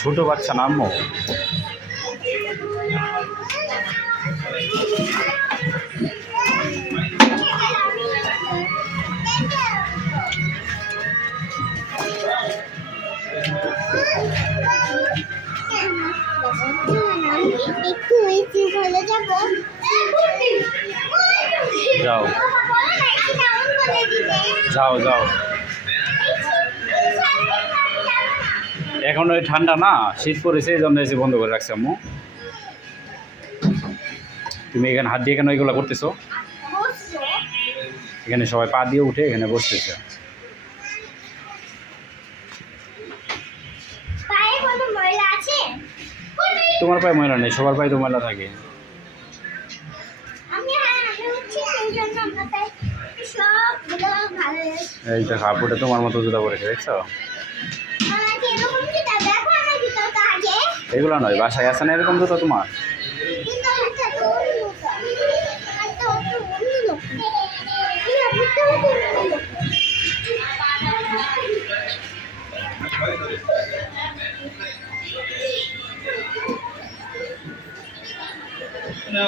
ছোট বাচ্চা না আম্মু? যাও যাও যাও, এখন ওই ঠান্ডা না, শীত পড়েছে, এই জন্য এসে বন্ধ করে রাখছি আম্মু। তুমি এখানে হাত দিয়ে কেন এগুলো করতেছো? এখানে সবাই পা দিয়ে উঠে এখানে বসতেছে। তোমার পায়ে ময়লা নেই, সবার পায়ে তো ময়লা থাকে। এই দেখো আপুটা তোমার মতো জুতা পরেছে, দেখছো? এগুলো নয়, বাসায় আছে না এরকম জুতা তোমার? No,